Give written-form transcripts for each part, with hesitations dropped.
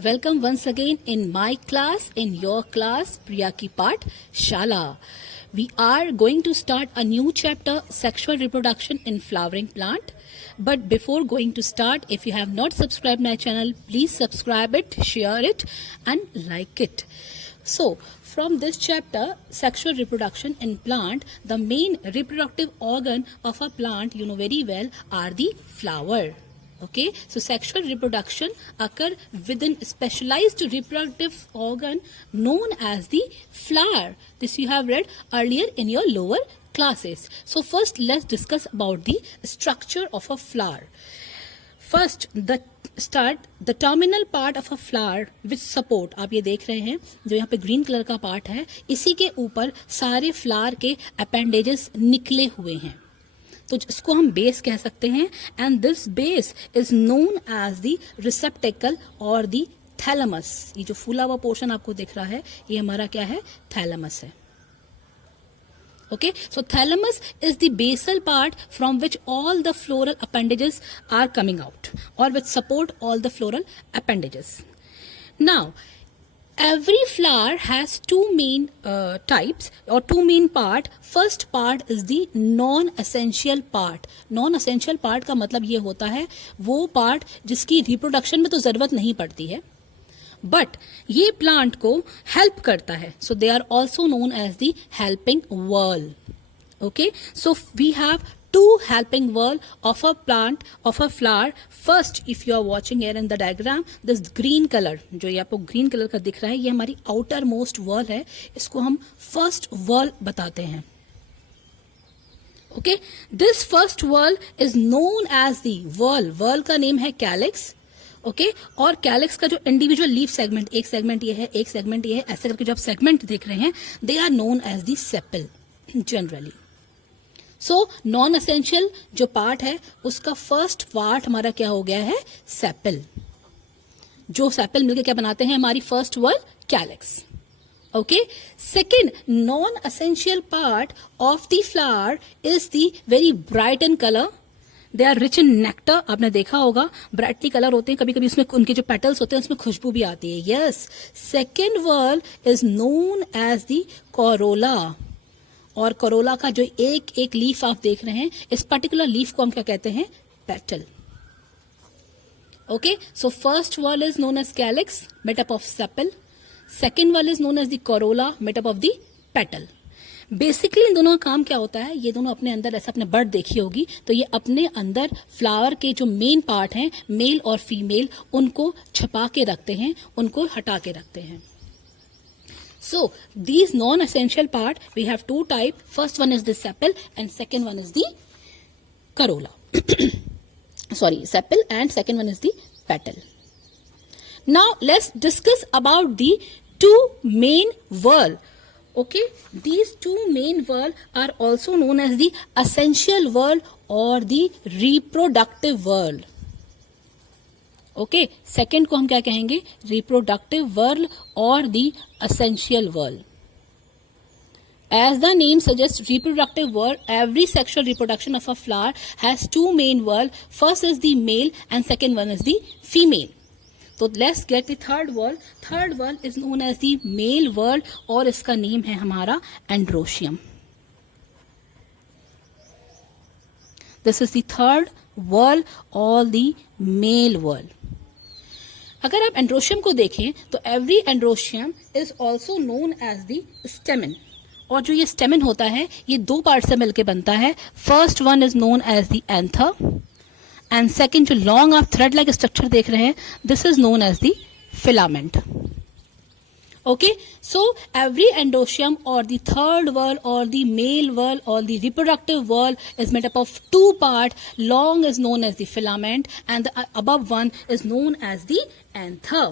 Welcome once again in my class, in your class, Priya Ki Path Shala. We are going to start a new chapter, sexual reproduction in flowering plant. But before going to start, if you have not subscribed my channel, please subscribe it, share it and like it. So, from this chapter, sexual reproduction in plant, the main reproductive organ of a plant, you know very well, are the flower. Okay, so sexual reproduction occur within specialized reproductive organ known as the flower. This you have read earlier in your lower classes. So first let's discuss about the structure of a flower. First, the terminal part of a flower which support, आप ये देख रहे हैं जो यहाँ पे green colour का part है, इसी के ऊपर सारे फ्लावर के अपेंडेजेस निकले हुए हैं, तो इसको हम बेस कह सकते हैं. And this base is known as the receptacle और द थैलेमस. ये जो फूला हुआ पोर्शन आपको दिख रहा है ये हमारा क्या है, थैलेमस है. Okay, so thalamus is the basal part from which all the floral appendages are coming out or which support all the floral appendages. Now, every flower has two main types or two main part. First part is the non-essential part. Non-essential part का मतलब ये होता है वो part जिसकी reproduction में तो जरूरत नहीं पड़ती है, बट ये प्लांट को हेल्प करता है. So they are also known as the helping whorl. Okay, so we have two helping whorl of a plant, of a flower. First, if you are watching here in the diagram, this green color, जो ये आपको green color का दिख रहा है, ये हमारी outer most whorl है. इसको हम first whorl बताते हैं. Okay, this first whorl is known as the whorl. whorl का name है calyx. ओके, और कैलिक्स का जो इंडिविजुअल लीफ सेगमेंट, एक सेगमेंट ये है, एक सेगमेंट ये है, ऐसे करके जो आप सेगमेंट देख रहे हैं, they are known as the sepal generally. So non essential जो पार्ट है उसका फर्स्ट पार्ट हमारा क्या हो गया है, सेपल. जो सेपल मिलकर क्या बनाते हैं, हमारी first whorl calyx. Okay, second non essential part of the flower is the very bright in colour. They are rich in nectar. आपने देखा होगा ब्राइटली कलर होते हैं, कभी कभी उसमें उनके जो पेटल्स होते हैं उसमें खुशबू भी आती है. Yes, second whorl is known as the corolla. और कोरोला का जो एक एक लीफ आप देख रहे हैं, इस पर्टिकुलर लीफ को हम क्या कहते हैं, petal. Okay, so first whorl is known as calyx made up of sepal. Second whorl is known as the corolla made up of the petal. Basically इन दोनों का काम क्या होता है, ये दोनों अपने अंदर, ऐसा अपने बर्ड देखी होगी तो ये अपने अंदर फ्लावर के जो मेन पार्ट हैं, मेल और फीमेल, उनको छपा के रखते हैं, उनको हटा के रखते हैं. So these non essential part we have to type. First one is the sepal and second one is the corolla. Sorry, sepal and second one is the petal. Now let's discuss about the two main whorl. Okay, these two main whorl are also known as the essential whorl or the reproductive whorl. Okay, second को हम क्या कहेंगे, reproductive whorl or the essential whorl. As the name suggests, reproductive whorl, every sexual reproduction of a flower has two main whorl. First is the male and second one is the female. तो let's get the third whorl. Third whorl is known as the male whorl और इसका name है हमारा androecium. This is the third whorl और the male whorl. अगर आप androecium को देखें तो every androecium is also known as the stamen. और जो ये स्टेमन होता है ये दो पार्ट से मिलकर बनता है. First one is known as the anther and second जो लॉन्ग आप थ्रेड लाइक स्ट्रक्चर देख रहे हैं, this is known as the filament. Okay, so every androecium और द थर्ड whorl और द मेल whorl और the reproductive whorl is made up of two part. Long is known as the filament and the above one is known as the anther.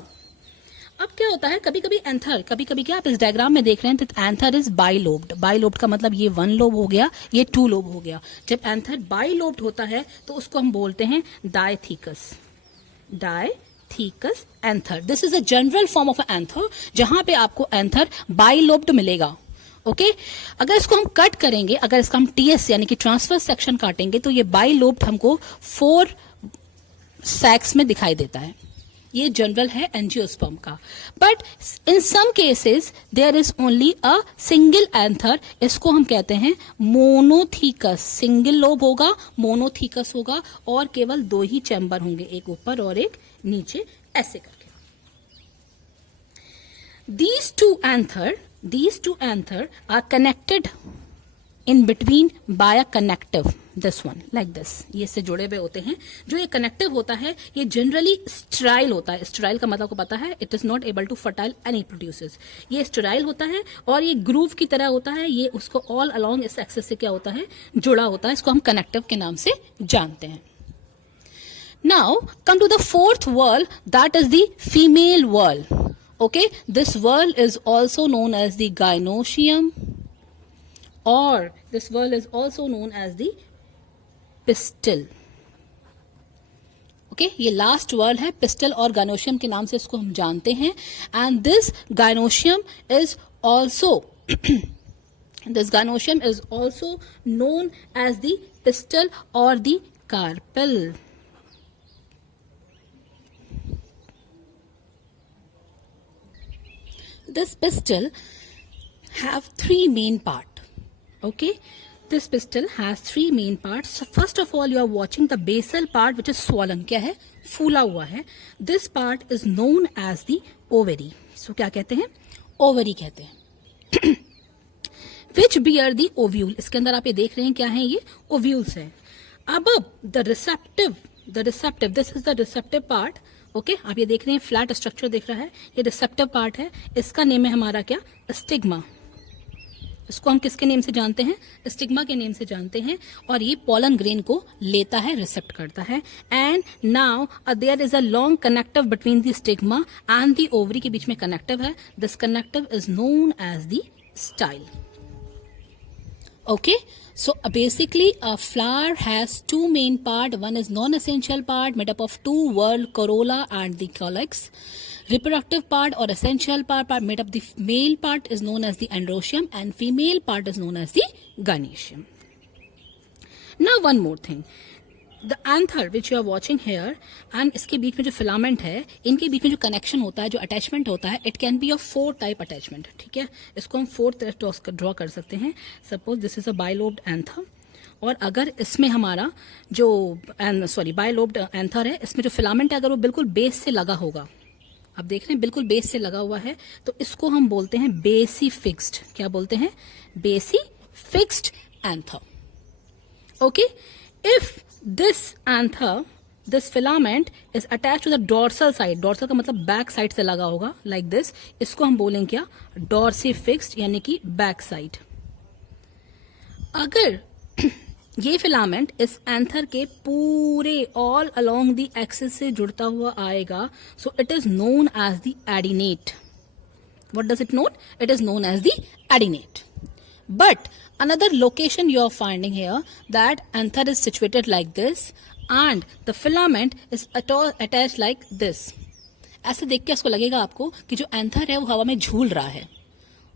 अब क्या होता है, कभी कभी anther, कभी कभी क्या आप इस डायग्राम में देख रहे हैं, तो एंथर इज बाइलोब्ड. बाइलोब्ड का मतलब ये वन लोब हो गया, ये टू लोब हो गया. जब एंथर बाइलोब्ड होता है तो उसको हम बोलते हैं dithecous. Dithecous anther. This is a general form of anther जहां पे आपको एंथर बाइलोब्ड मिलेगा. ओके, अगर इसको हम कट करेंगे, अगर इसका हम टीएस यानी कि ट्रांसफर सेक्शन काटेंगे तो ये बाइलोब्ड हमको 4 सैक्स में दिखाई देता है. ये जनरल है एंजियोस्पर्म का. But in some cases there is only a single anther. इसको हम कहते हैं मोनोथीकस. सिंगल लोब होगा, मोनोथीकस होगा और केवल 2 ही चैम्बर होंगे, एक ऊपर और एक नीचे, ऐसे करके. These two anther are connected in between by a connective. This one like this. ये इससे जुड़े हुए होते हैं. जो ये कनेक्टिव होता है ये जनरली स्टेराइल होता है. स्टेराइल का मतलब को पता है, it is not able to fertile any produces. ये स्टेराइल होता है और ये ग्रूव की तरह होता है. ये उसको ऑल अलोंग इस एक्सेस से क्या होता है, जुड़ा होता है. इसको हम कनेक्टिव के नाम से जानते हैं. Now come to the fourth whorl, that is the female whorl. Okay, this whorl is also known as the gynoecium, or this whorl is also known as the pistil. Okay, ये last whorl है, pistil और gynoecium के नाम से इसको हम जानते हैं. And this gynoecium is also known as the pistil or the carpel. This pistil have 3 main part. Okay, this pistil has 3 main parts. So first of all you are watching the basal part which is swollen. क्या है, फूला हुआ है. This part is known as the ovary. So क्या कहते हैं, ovary कहते हैं. Which bear the ovule. इसके अंदर आप ये देख रहे हैं क्या है, ये ovules है. Above the receptive, this is the receptive part. Okay आप ये देख रहे हैं फ्लैट स्ट्रक्चर दिख रहा है, ये रिसेप्टिव पार्ट है. इसका नेम है हमारा क्या, स्टिग्मा. इसको हम किसके नेम से जानते हैं, स्टिग्मा के नेम से जानते हैं. और ये पोलन ग्रेन को लेता है, रिसेप्ट करता है. And now there is a long connective between the stigma and the ovary. के बीच में कनेक्टिव है. This connective is known as the style. Okay, so basically a flower has 2 main part. One is non-essential part made up of 2 whorl, corolla and the calyx. Reproductive part or essential part made up, the male part is known as the androecium and female part is known as the gynoecium. Now one more thing, the anther which you are watching here and इसके बीच में जो filament है, इनके बीच में जो connection होता है, जो अटैचमेंट होता है, it can be a 4 type attachment. ठीक है, इसको हम 4 तरह ड्रॉ कर सकते हैं. Suppose this is a bilobed anther, और अगर इसमें हमारा जो बाइलोब्ड एंथर है, इसमें जो फिलामेंट है अगर वो बिल्कुल बेस से लगा होगा, आप देख रहे हैं बिल्कुल बेस से लगा हुआ है, तो इसको हम बोलते हैं बेसी फिक्स्ड. क्या बोलते हैं, बेसी fixed anther. Okay, if this anther, this filament is attached to the dorsal side. dorsal का मतलब बैक साइड से लगा होगा, like this. इसको हम बोलेंगे क्या, dorsifixed यानी कि बैक साइड. अगर ये फिलामेंट इस एंथर के पूरे ऑल अलोंग द एक्सिस से जुड़ता हुआ आएगा, so it is known as the adnate. What does it known, it is known as the adnate. But another location you are finding here, that anther is situated like this and the filament is attached like this. ऐसे देख के इसको लगेगा आपको कि जो anther है वो हवा में झूल रहा है,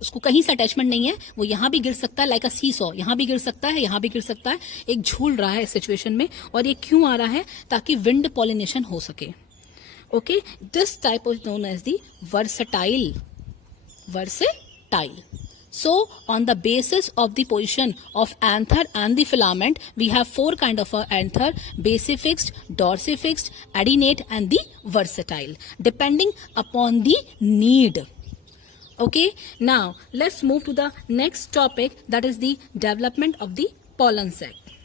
उसको कहीं से अटैचमेंट नहीं है, वो यहाँ भी गिर सकता है, लाइक अ सीसॉ, यहाँ भी गिर सकता है, यहाँ भी गिर सकता है, एक झूल रहा है इस सिचुएशन में. और ये क्यों आ रहा है, ताकि विंड पॉलिनेशन हो सके. Okay, this type is known as the versatile. So on the basis of the position of anther and the filament, we have 4 kind of anther: basifixed, dorsifixed, adinate and the versatile, depending upon the need. Okay, now let's move to the next topic, that is the development of the pollen sac.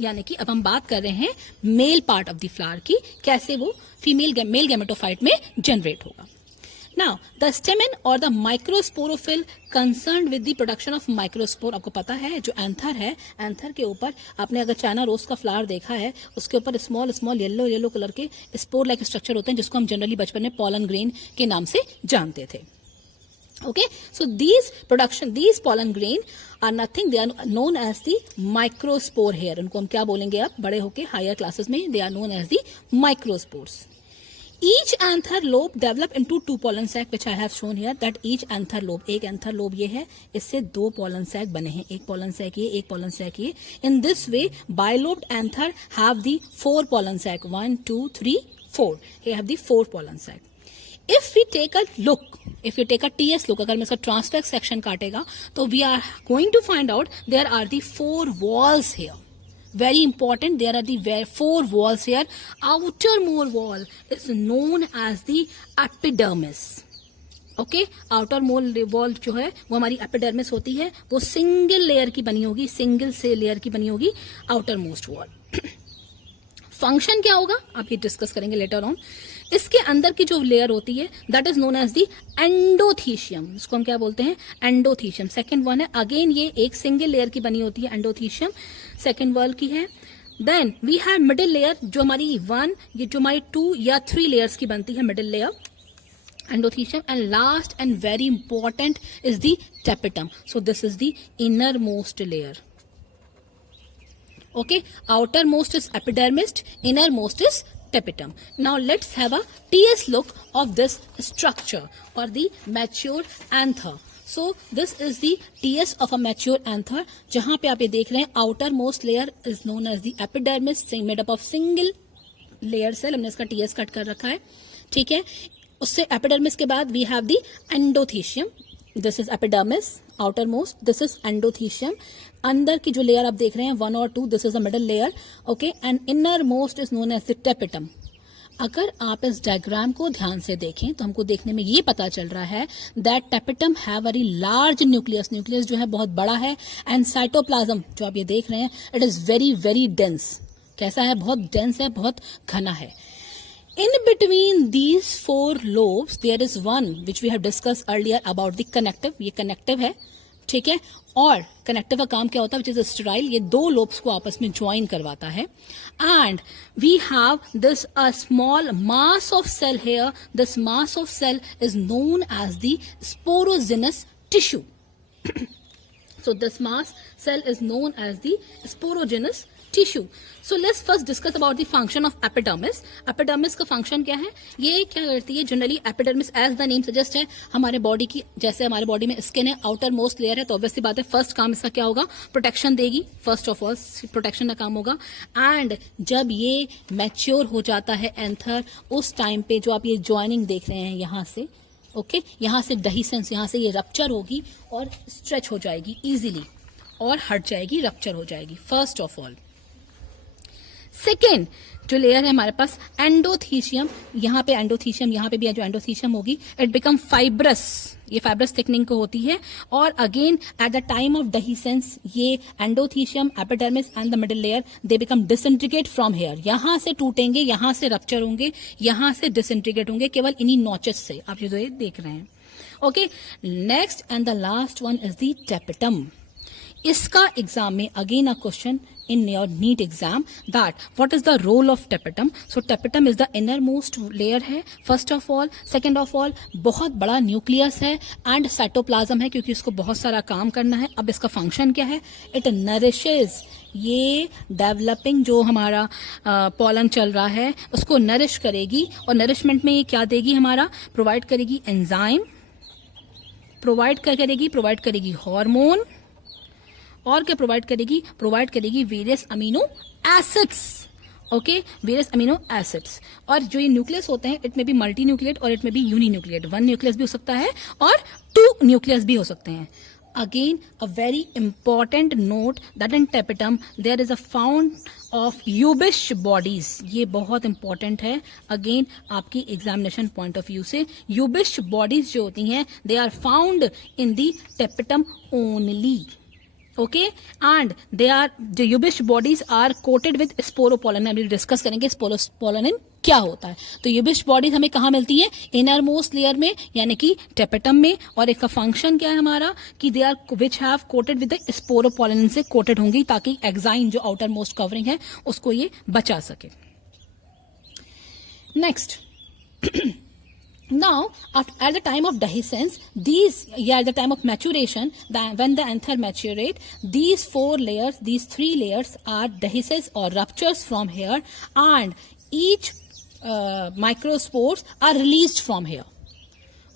यानी कि अब हम बात कर रहे हैं male part of the flower की, कैसे वो मेल गैमेटोफाइट में जनरेट होगा. Now, the stamen or the microsporophyle concerned with the production of microspore. आपको पता है जो एंथर है, एंथर के ऊपर आपने अगर चाइना रोज का फ्लावर देखा है, उसके ऊपर स्मॉल येलो कलर के स्पोर लाइक स्ट्रक्चर होते हैं, जिसको हम जनरली बचपन में पॉलन ग्रेन के नाम से जानते थे. Okay, so these pollen grain are nothing, they are known as the microspore here. उनको हम क्या बोलेंगे अब बड़े होके हायर क्लासेस में, they are known as the microspores. Each anther lobe develop into 2 pollen sac, which I have shown here, that each anther lobe, एक anther lobe ये है, इससे 2 pollen sac बने हैं, एक pollen sac ये, एक pollen sac ये. In this way, bilobed anther have the 4 pollen sac, 1, 2, 3, 4. Here have the 4 pollen sac. If we take a TS look, अगर मैं इसका transverse section काटेगा, तो we are going to find out there are the 4 walls here. Very important, there are the 4 walls here. Outermost wall is known as the epidermis. Okay, outer wall जो है वो हमारी epidermis होती है, वो single layer की बनी होगी, सिंगल से लेयर की बनी होगी आउटर मोस्ट वॉल. फंक्शन क्या होगा आप ये डिस्कस करेंगे लेटर ऑन. इसके अंदर की जो लेयर होती है that is known as the endothecium. इसको हम क्या बोलते हैं? एंडोथीशियम. सेकेंड वन है, अगेन ये एक सिंगल लेयर की बनी होती है, एंडोथीशियम सेकेंड वॉल की है. Then we have middle layer जो हमारी 1, ये जो हमारी 2 या 3 लेयर्स की बनती है middle layer, endothecium, and last and very important is the tapetum. So this is the innermost layer. Okay, outermost is epidermis, innermost is tapetum. Now let's have a TS look of this structure or the mature anther. So this is the TS of a mature anther. जहां पे आप ये देख रहे हैं outermost layer is known as the epidermis, made up of single layer cell. हमने इसका TS cut कर रखा है, ठीक है. उससे एपिडर्मिस के बाद we have the endothecium. This is epidermis outer most, this is endothecium. अंदर की जो लेयर आप देख रहे हैं 1 और 2, this is a middle layer. Okay, and inner most is known as the tapetum. अगर आप इस डायग्राम को ध्यान से देखें तो हमको देखने में ये पता चल रहा है that tapetum have very large nucleus. Nucleus जो है बहुत बड़ा है. एंड साइटोप्लाज्म जो आप ये देख रहे हैं it is very very dense. कैसा है? बहुत डेंस है, बहुत घना है. In between these 4 lobes, there is one which we have discussed earlier about the connective. ये connective है, ठीक है. और connective का काम क्या होता है? Which is sterile. ये 2 lobes को आपस में join करवाता है. And we have this a small mass of cell here. This mass of cell is known as the sporogenous tissue. So this mass cell is known as the sporogenous tissue. So let's first discuss about the function of epidermis. Epidermis का function क्या है? ये क्या करती है? Generally epidermis as the name suggest है हमारे body की, जैसे हमारे बॉडी में स्किन है, आउटर मोस्ट लेयर है, तो ऑब्वियसली बात है फर्स्ट काम इसका क्या होगा? प्रोटेक्शन देगी. फर्स्ट ऑफ ऑल प्रोटेक्शन का काम होगा. एंड जब ये मैच्योर हो जाता है एंथर, उस टाइम पे जो आप ये ज्वाइनिंग देख रहे हैं यहाँ से, ओके, यहाँ से डहीसेंस, यहाँ से ये रप्चर होगी और स्ट्रेच हो जाएगी इजीली और हट जाएगी, रप्चर हो जाएगी. First of all. सेकेंड जो लेयर है हमारे पास एंडोथीशियम. यहाँ पे एंडोथीशियम, यहाँ पे भी जो एंडोथीशियम होगी इट बिकम फाइब्रस. ये फाइब्रस थिकनिंग को होती है. और again at the time of dehiscence ये endothecium, epidermis and the middle layer they become disintegrate from here. यहाँ से टूटेंगे, यहाँ से रप्चर होंगे, यहाँ से डिसइंटीग्रेट होंगे केवल इन्हीं नॉचेस से. आप जो ये देख रहे हैं. Okay, next and the last one is the tapetum. इसका एग्जाम में again a question in your NEET exam that what is the role of tapetum. So tapetum is the innermost layer है first of all. second of all बहुत बड़ा nucleus है and cytoplasm है क्योंकि इसको बहुत सारा काम करना है. अब इसका फंक्शन क्या है? It nourishes. ये डेवलपिंग जो हमारा पॉलन चल रहा है उसको नरिश करेगी. और नरिशमेंट में ये क्या देगी? हमारा प्रोवाइड करेगी एंजाइम, प्रोवाइड करेगी हार्मोन, और क्या प्रोवाइड करेगी various amino acids. Okay, various amino acids. और जो ये न्यूक्लियस होते हैं इट में बी मल्टी न्यूक्लिएट और इट में बी यूनी न्यूक्लिएट. 1 न्यूक्लियस भी हो सकता है और 2 न्यूक्लियस भी हो सकते हैं. Again a very important note that in tapetum there is a found of Ubisch bodies. ये बहुत इंपॉर्टेंट है अगेन आपकी एग्जामिनेशन पॉइंट ऑफ व्यू से. यूबिश बॉडीज जो होती हैं they are found in the tapetum only. Okay, and the Yubish bodies are coated with sporopollen. अभी discuss करेंगे sporopollen क्या होता है. तो Yubish bodies हमें कहाँ मिलती है? इनर मोस्ट लेयर में यानी कि टेपिटम में. और एक का फंक्शन क्या है हमारा कि they are which have coated with the sporopollenin से कोटेड होंगी ताकि एक्साइन जो आउटर मोस्ट कवरिंग है उसको ये बचा सके. Next. Now, at the time of dehiscence, at the time of maturation, when the anther maturate, these 4 layers, these 3 layers are dehisces or ruptures from here, and each microspores are released from here.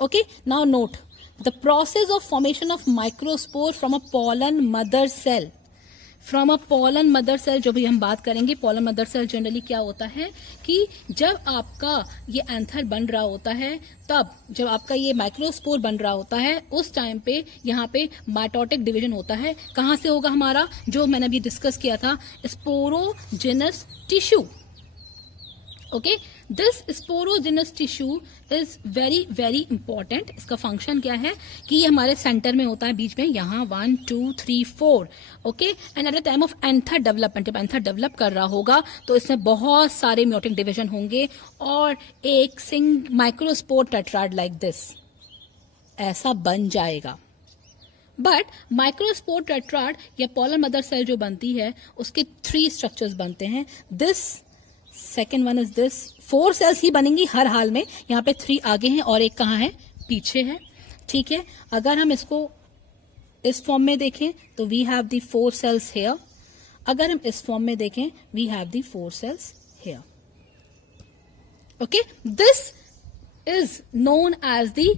Okay, now note the process of formation of microspore from a pollen mother cell. From a pollen mother cell, जो भी हम बात करेंगे, pollen mother cell generally क्या होता है कि जब आपका ये एंथर बन रहा होता है, तब जब आपका ये माइक्रोस्पोर बन रहा होता है, उस टाइम पे यहाँ पे माइटोटिक डिवीजन होता है. कहाँ से होगा हमारा, जो मैंने अभी डिस्कस किया था, sporogenous tissue. Okay, this sporogenous tissue is very very important. इसका फंक्शन क्या है कि ये हमारे सेंटर में होता है, बीच में, यहाँ 1 2 3 4. Okay, and eight the time of anther development, जब एंथर डेवलप कर रहा होगा तो इसमें बहुत सारे म्योटिक डिवीजन होंगे और एक माइक्रोस्पोर टेट्राड लाइक दिस ऐसा बन जाएगा. बट माइक्रोस्पोर टेट्राड या पॉलन मदर सेल जो बनती है, उसके 3 स्ट्रक्चर्स बनते हैं. This second one is this. 4 cells ही बनेंगी हर हाल में. यहाँ पे 3 आगे हैं और एक कहाँ है, पीछे है. ठीक है, अगर हम इसको इस फॉर्म में देखें तो we have the 4 cells here. अगर हम इस फॉर्म में देखें, we have the 4 cells here. Okay, this is known as the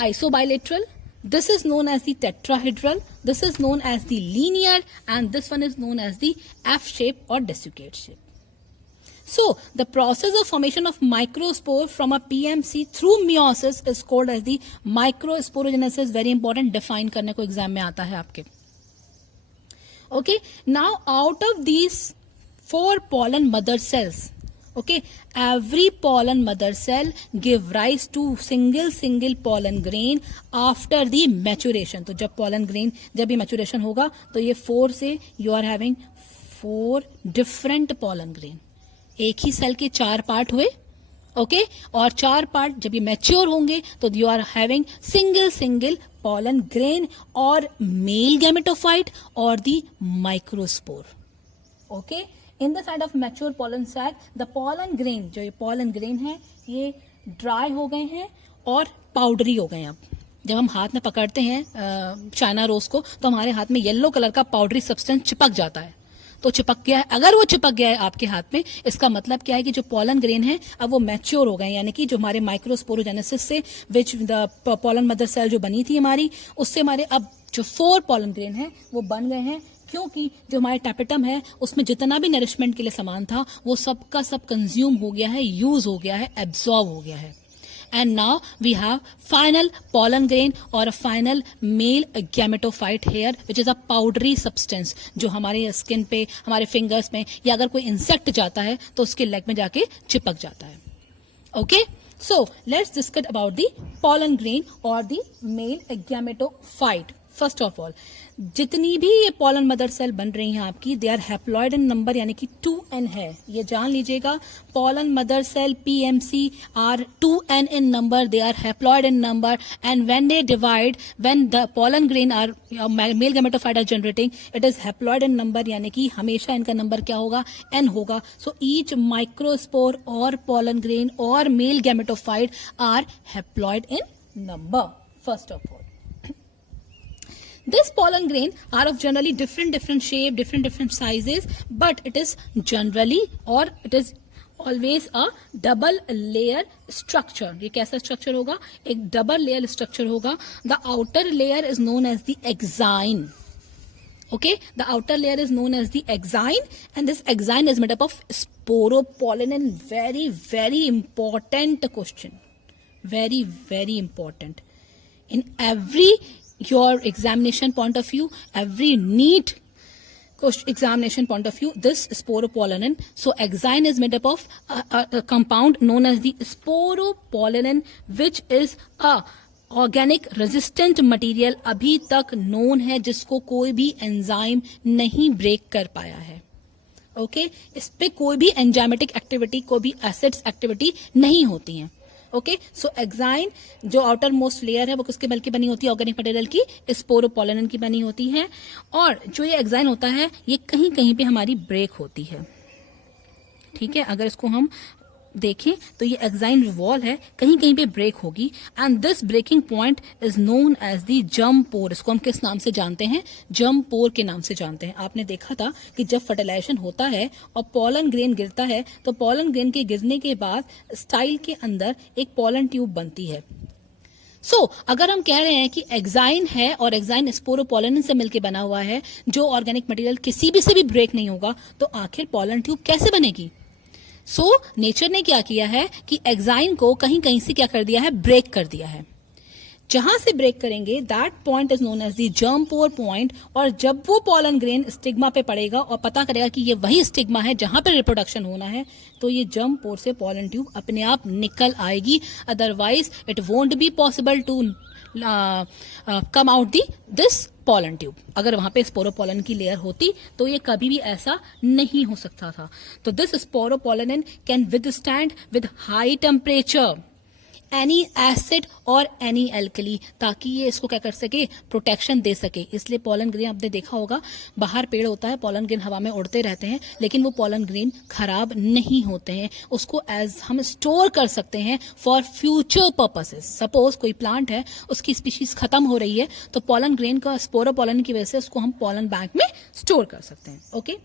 isobilateral, this is known as the tetrahedral, this is known as the linear, and this one is known as the F shape or desiccate shape. So the process of formation of microspore from a PMC through meiosis is called as the microsporogenesis. Very important, define करने को exam में आता है आपके. Okay, now out of these 4 pollen mother cells, okay, every pollen mother cell give rise to single pollen grain after the maturation. तो जब pollen grain, जब ये maturation होगा तो ये 4 से you are having 4 different pollen grain. एक ही cell के 4 पार्ट हुए. ओके, और 4 पार्ट जब ये मैच्योर होंगे तो you are having single pollen grain और मेल गैमेटोफाइट और the microspore. Okay, in the side of mature pollen sac, the pollen grain, जो ये pollen grain है, ये ड्राई हो गए हैं और पाउडरी हो गए. अब जब हम हाथ में पकड़ते हैं चाइना रोज को, तो हमारे हाथ में येलो कलर का पाउडरी सब्सटेंस चिपक जाता है. तो चिपक गया है, अगर वो चिपक गया है आपके हाथ में, इसका मतलब क्या है कि जो pollen grain है अब वो मैच्योर हो गए, यानी कि जो हमारे माइक्रोस्पोरोजेनेसिस से which the pollen mother cell जो बनी थी हमारी, उससे हमारे अब जो 4 pollen grain है वो बन गए हैं. क्योंकि जो हमारे टैपेटम है उसमें जितना भी नरिशमेंट के लिए सामान था वो सब का सब कंज्यूम हो गया है, यूज हो गया है, एब्जॉर्ब हो गया है. And now we have final pollen grain or a final male gametophyte hair, which is a powdery substance, जो हमारे स्किन पे, हमारे फिंगर्स में, या अगर कोई इंसेक्ट जाता है तो उसके लेग में जाके चिपक जाता है. Okay, so let's discuss about the pollen grain or the male gametophyte. First of all, जितनी भी ये पॉलन मदर सेल बन रही हैं आपकी, they are haploid in number, यानी कि 2n है. ये जान लीजिएगा, pollen mother cell PMC are 2n in number, they are haploid in number, and when they divide, when the pollen grain are male gametophyte are generating, it is haploid in number, यानी कि हमेशा इनका number क्या होगा, n होगा. So each microspore और pollen grain और male gametophyte are haploid in number. First of all, this pollen grain are of generally different shape, different sizes, but it is generally, or it is always a double layer structure. ये कैसा structure होगा, एक double layer structure होगा. The outer layer is known as the exine. Okay, the outer layer is known as the exine, and this exine is made up of sporopollen. And very important question, very important in every your examination point of view, every NEET examination point of view, this sporopollenin. So exine is made up of a compound known as the sporopollenin, which is a organic resistant material अभी तक known है, जिसको कोई भी enzyme नहीं break कर पाया है. ओके, इस पे कोई भी एंजाइमेटिक एक्टिविटी, कोई भी एसिड्स एक्टिविटी नहीं होती है. ओके, सो एक्साइन जो आउटर मोस्ट लेयर है वो किसके बल की बनी होती है, ऑर्गेनिक मटेरियल की, स्पोरोपोलेनिन की बनी होती है. और जो ये एक्साइन होता है ये कहीं कहीं पे हमारी ब्रेक होती है. ठीक है, अगर इसको हम देखें तो ये एक्साइन वॉल है, कहीं कहीं पे ब्रेक होगी, and this breaking point is known as the germ pore. इसको हम किस नाम से जानते हैं, जर्म पोर के नाम से जानते हैं. आपने देखा था कि जब फर्टिलाइजेशन होता है और पॉलन ग्रेन गिरता है तो पॉलन ग्रेन के गिरने के बाद स्टाइल के अंदर एक पॉलन ट्यूब बनती है. अगर हम कह रहे हैं कि एक्साइन है और एक्साइन स्पोरोपोलेनिन से मिलकर बना हुआ है, जो ऑर्गेनिक मटेरियल किसी भी से भी ब्रेक नहीं होगा, तो आखिर पोलन ट्यूब कैसे बनेगी? नेचर ने क्या किया है कि एक्साइन को कहीं कहीं से क्या कर दिया है, ब्रेक कर दिया है। जहां से ब्रेक करेंगे that point is known as the germ pore point, और जब वो पोलन ग्रेन स्टिग्मा पे पड़ेगा और पता करेगा कि ये वही स्टिग्मा है जहां पे रिप्रोडक्शन होना है, तो ये जर्म पोर से पोलन ट्यूब अपने आप निकल आएगी। Otherwise it won't be possible to come out this pollen tube. अगर वहां पे स्पोरोपोलन की लेयर होती तो ये कभी भी ऐसा नहीं हो सकता था। तो this sporopollenin can withstand with high temperature any acid और एनी एल्कली, ताकि ये इसको क्या कर सके, प्रोटेक्शन दे सके। इसलिए पोलन ग्रेन आपने देखा होगा, बाहर पेड़ होता है, पोलन ग्रेन हवा में उड़ते रहते हैं, लेकिन वो पोलन ग्रेन खराब नहीं होते हैं। उसको एज हम स्टोर कर सकते हैं फॉर फ्यूचर पर्पसेस। सपोज कोई प्लांट है, उसकी स्पीशीज खत्म हो रही है, तो पोलन ग्रेन का स्पोरोपोलन की वजह से उसको हम पोलन बैंक में स्टोर कर सकते हैं। Okay,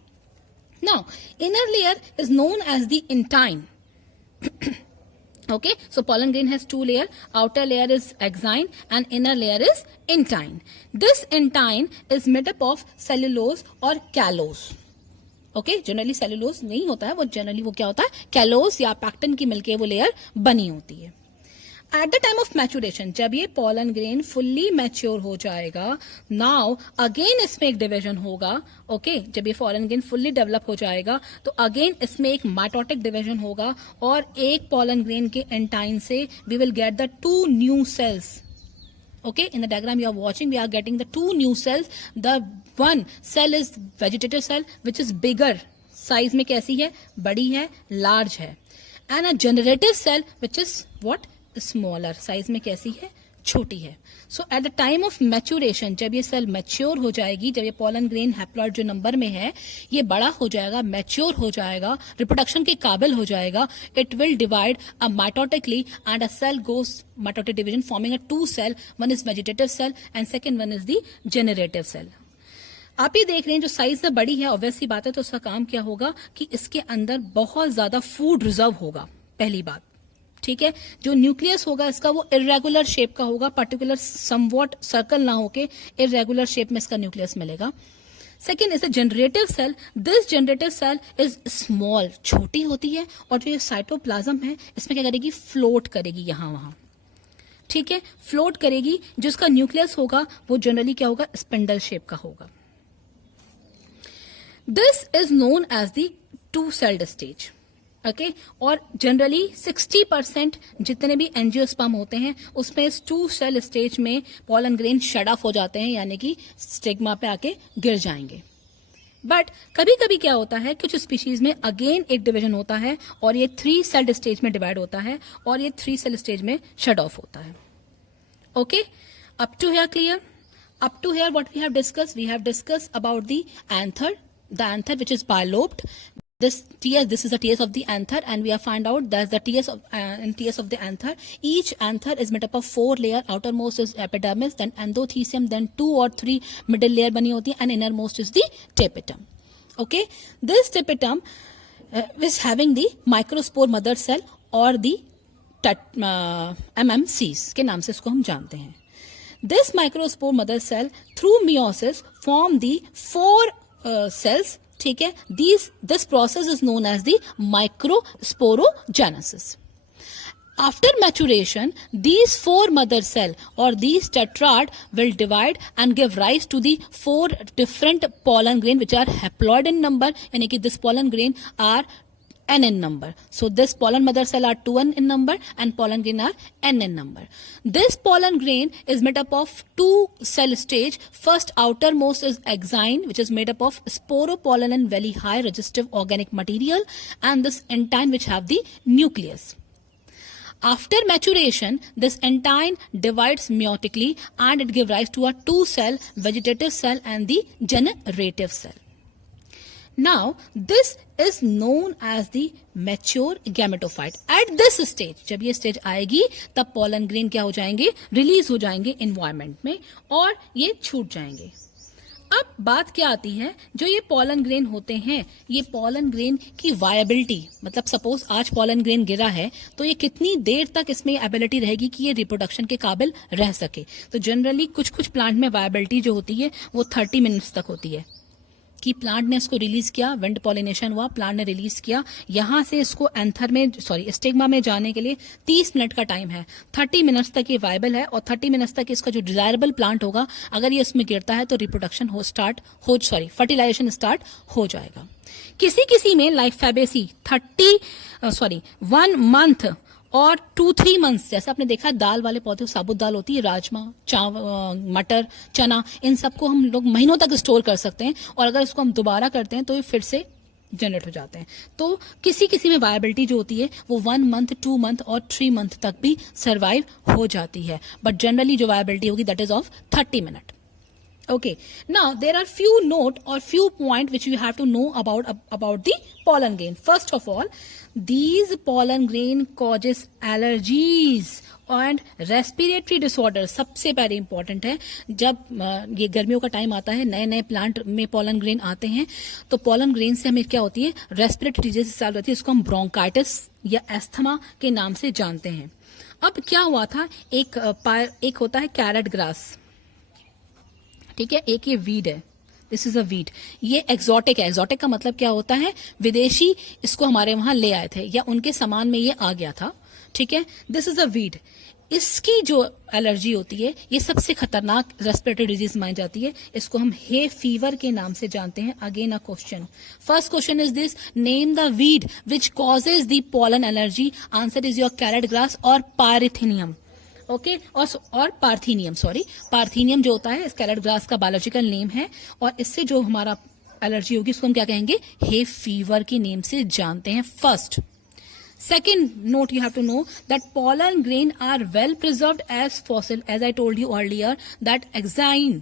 now inner layer is known as the intine. Okay, so pollen grain has two layers. Outer layer is exine and inner layer is intine. This intine is made up of cellulose or callose. Okay, generally cellulose नहीं होता है, वो generally वो क्या होता है, callose या pectin की मिलके वो लेयर बनी होती है। Eight the time of maturation, जब ये पोलन ग्रेन फुल्ली मैच्योर हो जाएगा, नाउ अगेन इसमें एक डिवीजन होगा। ओके, जब ये पोलन ग्रेन फुल्ली डेवलप हो जाएगा तो अगेन इसमें एक माइटोटिक डिवीजन होगा, और एक पोलन ग्रेन के एंटाइन से we will get the 2 new cells. Okay, in the diagram you are watching, we are getting the 2 new cells. The one cell is vegetative cell, which is bigger. Size में कैसी है, बड़ी है, large है. And a generative cell, which is what? Smaller. Size में कैसी है, छोटी है। So at the time of maturation, जब ये सेल मैच्योर हो जाएगी, जब ये पोलन ग्रेन हैप्लॉइड जो नंबर में है ये बड़ा हो जाएगा, मैच्योर हो जाएगा, रिप्रोडक्शन के काबिल हो जाएगा, it will divide a mitotically and a cell goes mitotic division forming a 2 cell, one is vegetative cell and second one is the generative cell. आप ये देख रहे हैं जो साइज में बड़ी है, ऑब्वियस सी बात है, तो उसका काम क्या होगा कि इसके अंदर बहुत ज्यादा फूड रिजर्व होगा, पहली बात। ठीक है, जो न्यूक्लियस होगा इसका वो इरेगुलर शेप का होगा, पर्टिकुलर समवॉट सर्कल ना होके इरेगुलर शेप में इसका न्यूक्लियस मिलेगा। Second is a generative cell. This generative cell is small, छोटी होती है, और जो ये साइटोप्लाज्म है इसमें क्या करेगी, फ्लोट करेगी यहां वहां। ठीक है, फ्लोट करेगी। जो इसका न्यूक्लियस होगा वो जनरली क्या होगा, स्पिंडल शेप का होगा। This is known as the 2 celled stage. Okay, और जनरली 60% जितने भी एंजियोस्पर्म होते हैं उसमें इस 2 सेल स्टेज में पोलन ग्रेन शट ऑफ हो जाते हैं, यानी कि स्टिग्मा पे आके गिर जाएंगे। बट कभी कभी क्या होता है, कुछ स्पीशीज में अगेन एक डिवीजन होता है और ये 3 सेल स्टेज में डिवाइड होता है और ये 3 सेल स्टेज में शट ऑफ होता है। Okay, up to here clear? Up to here what we have discussed? We have discussed about the anther which is bilobed. This is the TS of the anther, and we have found out that the TS of the anther. Each anther is made up of 4 layers. Outermost is epidermis, then endothecium, then 2 or 3 middle layer बनी होती है, and innermost is the tapetum. Okay, this tapetum is having the microspore mother cell or the MMCs के नाम से इसको हम जानते हैं। This microspore mother cell through meiosis form the 4 cells. ठीक है, this process is known as the microsporogenesis. After maturation, these 4 mother cell or these tetrad will divide and give rise to the 4 different pollen grain which are haploid in number, यानी कि this pollen grain are n in number. So this pollen mother cell are 2n in number and pollen grain are n in number. This pollen grain is made up of 2 cell stage. First outermost is exine, which is made up of sporopollen and very high resistive organic material, and this entine which have the nucleus. After maturation, this entine divides meiotically and it gives rise to a 2 cell vegetative cell and the generative cell. Now, this is known as the mature gametophyte. At this stage, जब ये stage आएगी तब pollen grain क्या हो जाएंगे, release हो जाएंगे environment में और ये छूट जाएंगे। अब बात क्या आती है, जो ये पॉलन ग्रेन होते हैं, ये पॉलन ग्रेन की वायबिलिटी, मतलब सपोज आज पॉलन ग्रेन गिरा है तो ये कितनी देर तक इसमें एबिलिटी रहेगी कि ये रिप्रोडक्शन के काबिल रह सके। तो जनरली कुछ कुछ प्लांट में वायबिलिटी जो होती है वो 30 मिनट्स तक होती है कि प्लांट ने इसको रिलीज किया, विंड पॉलिनेशन हुआ, प्लांट ने रिलीज किया, यहां से इसको एंथर में स्टिग्मा में जाने के लिए 30 मिनट का टाइम है। 30 मिनट्स तक ये वायबल है और 30 मिनट्स तक इसका जो डिजायरेबल प्लांट होगा, अगर ये इसमें गिरता है तो रिप्रोडक्शन फर्टिलाइजेशन स्टार्ट हो जाएगा। किसी किसी में लाइक फैबेसी 1 मंथ और 2-3 मंथ्स, जैसे आपने देखा दाल वाले पौधे, साबुत दाल होती है, राजमा, मटर, चना, इन सबको हम लोग महीनों तक स्टोर कर सकते हैं और अगर इसको हम दोबारा करते हैं तो ये फिर से जनरेट हो जाते हैं। तो किसी किसी में वायबिलिटी जो होती है वो 1 मंथ, 2 मंथ और 3 मंथ तक भी सर्वाइव हो जाती है, बट जनरली जो वायबिलिटी होगी that is of 30 minute. Okay, now there are few note or few point which you have to know about the pollen grain. First of all, these pollen grain causes allergies and respiratory disorders. सबसे पहले important है, जब ये गर्मियों का time आता है, नए नए प्लांट में pollen grain आते हैं, तो pollen grain से हमें क्या होती है, रेस्पिरेटरी डिजीज चालू होती है, इसको हम ब्रोंकाइटिस या एस्थमा के नाम से जानते हैं। अब क्या हुआ था, एक होता है कैरेट ग्रास, ठीक है, एक ये वीड है, दिस इज अ वीड, ये एक्सोटिक है। एक्सोटिक का मतलब क्या होता है, विदेशी इसको हमारे वहां ले आए थे या उनके सामान में ये आ गया था, ठीक है, दिस इज अ वीड। इसकी जो एलर्जी होती है, ये सबसे खतरनाक रेस्पिरेटरी डिजीज मानी जाती है, इसको हम हे फीवर के नाम से जानते हैं। Again a question, first question is this, name the weed which causes the pollen allergy. Answer is your carrot grass और पायरेथेनियम। ओके, और पार्थीनियम जो होता है स्कैलेट ग्रास का बायोलॉजिकल नेम है, और इससे जो हमारा एलर्जी होगी उसको हम क्या कहेंगे, हे फीवर के नेम से जानते हैं। First, second note you have to know that pollen grain are well preserved as fossil, as I told you earlier that exine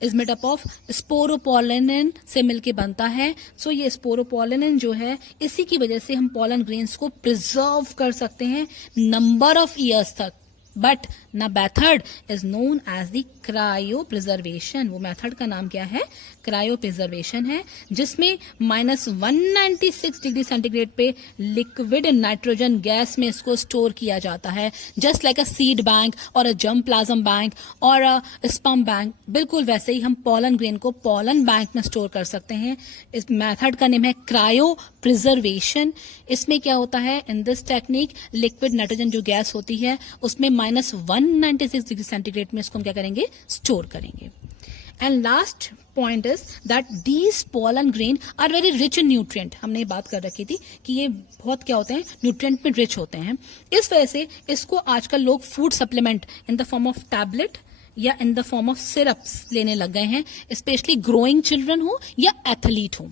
is made up of sporopollenin से मिलके बनता है। सो ये sporopollenin जो है, इसी की वजह से हम pollen grains को प्रिजर्व कर सकते हैं नंबर ऑफ ईयर्स तक। But the method is known as the cryopreservation. वो मेथड का नाम क्या है, क्रायो प्रिजर्वेशन है, जिसमें -196 डिग्री सेंटीग्रेड पे लिक्विड नाइट्रोजन गैस में इसको स्टोर किया जाता है, just like a seed bank और अ जर्म प्लाज्म बैंक और अ स्पर्म बैंक। बिल्कुल वैसे ही हम पॉलन ग्रेन को पॉलन बैंक में स्टोर कर सकते हैं। इस मेथड का नेम है क्रायो प्रिजर्वेशन। इसमें क्या होता है, in this technique liquid nitrogen जो गैस होती है उसमें -196 डिग्री सेंटीग्रेड में इसको हम क्या करेंगे, स्टोर करेंगे। And last point is that these pollen grain are very rich in nutrient. हमने बात कर रखी थी कि ये बहुत क्या होते हैं, न्यूट्रिएंट में रिच होते हैं। इस वजह से इसको आजकल लोग food supplement in the form of tablet या in the form of syrups लेने लग गए हैं, स्पेशली ग्रोइंग चिल्ड्रन हो या एथलीट हो।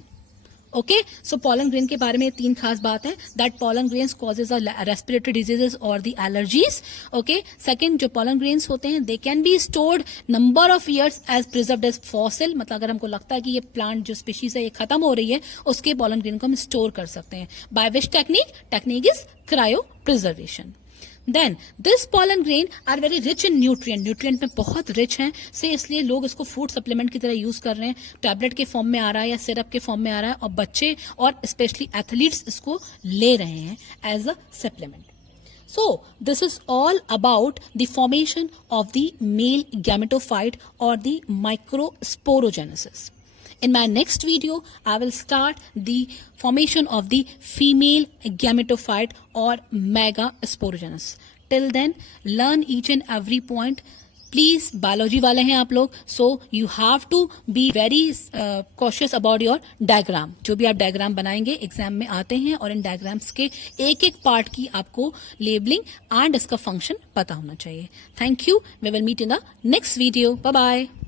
ओके, सो पॉलन ग्रेन के बारे में 3 खास बात है, that pollen grains causes respiratory diseases और द एलर्जीज। ओके, सेकंड, जो पॉलन ग्रेन्स होते हैं they can be stored number of years as preserved as fossil. मतलब अगर हमको लगता है कि ये प्लांट जो स्पीशीज है ये खत्म हो रही है, उसके पॉलन ग्रेन को हम स्टोर कर सकते हैं। By which technique is cryopreservation. Then this pollen grain are very rich in nutrient में बहुत रिच हैं, से इसलिए लोग इसको फूड सप्लीमेंट की तरह यूज कर रहे हैं। टैबलेट के फॉर्म में आ रहा है या सिरप के फॉर्म में आ रहा है, और बच्चे और स्पेशली एथलीट्स इसको ले रहे हैं as a supplement. So this is all about the formation of the male gametophyte or the microsporogenesis. In my next video, I will start the formation of the female gametophyte or megasporogenous. Till then, learn each and every point. Please, biology वाले हैं आप लोग, so you have to be very cautious about your diagram. जो भी आप diagram बनाएंगे exam में आते हैं, और इन diagrams के एक एक पार्ट की आपको labeling and इसका function पता होना चाहिए. Thank you. We will meet in the next video. Bye bye.